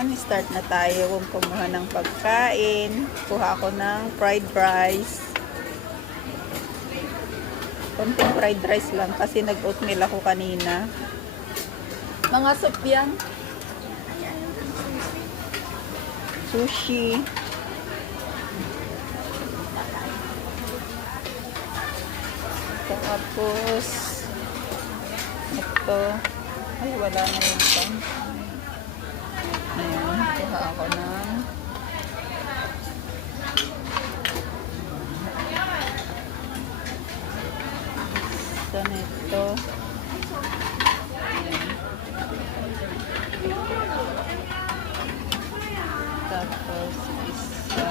Ayan, start na tayo kumuha ng pagkain. Kuha ko ng fried rice. Konting fried rice lang kasi nag-oatmeal ako kanina. Mga soup yan. Sushi. Tapos ito. Ay, wala na yung pan. Ayan, kuha ako ng ganito. Ayan. Tapos isa.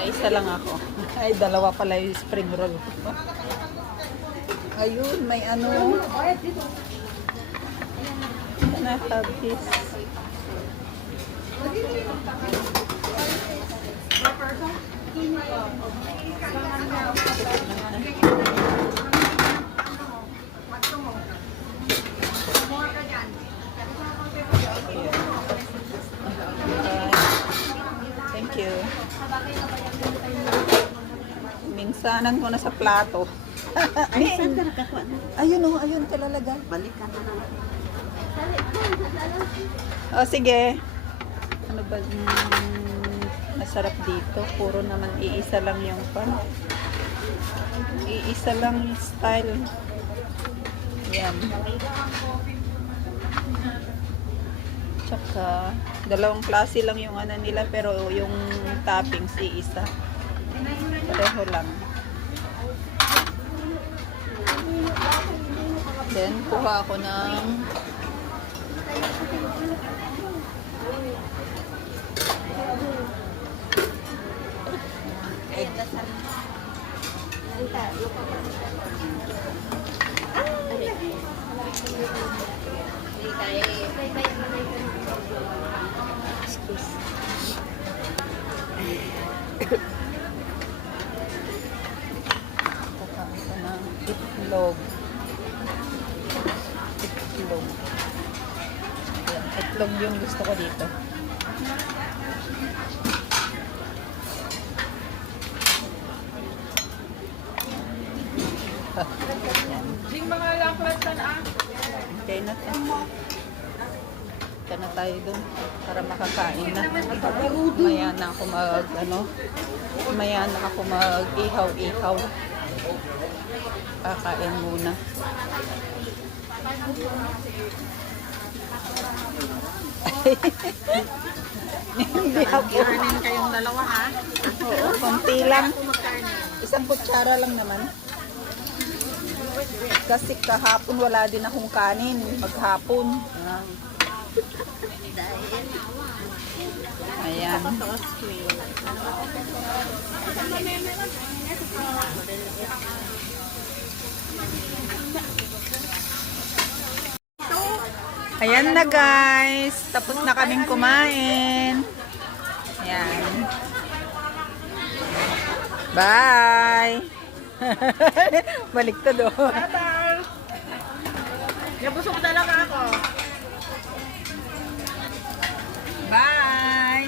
Isa lang ako. Ay, dalawa pala yung spring roll ko. Ayun, may ano. Nahabis. Thank you. Minsanan ko na sa plato. Ayun o, ayun talaga. Balikan na lang. O sige. Ano ba masarap dito? Puro naman iisa lang yung pan. Iisa lang yung style. Yan. Tsaka dalawang klase lang yung ano nila pero yung toppings iisa. Pareho lang. Then, kuha ako ng egg. Excuse. Kuha ako ng itlog. Itlog yung gusto ko dito. Ding mga laklat na Okay na to. Ika na tayo dun para makakain na. Maya na ako maya na ako mag-ihaw-ihaw. Kakain muna. Hindi ako. Kanin kayong dalawa ha? Oo, konti lang. Isang kutsara lang naman. Kasi kahapon wala din akong kanin. Maghapon. Ayan. Ayan na guys. Tapos na kaming kumain. Ayan. Bye! Baliktad oh. Bye-bye! Nabusog talaga ako. Bye!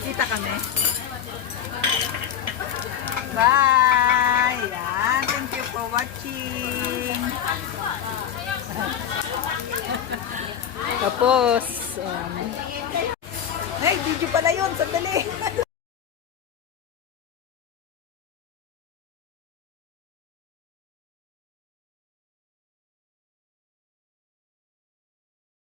Kita kami. Bye! Yan. Thank you for watching. Tapos, ay, video pala yun. Sandali.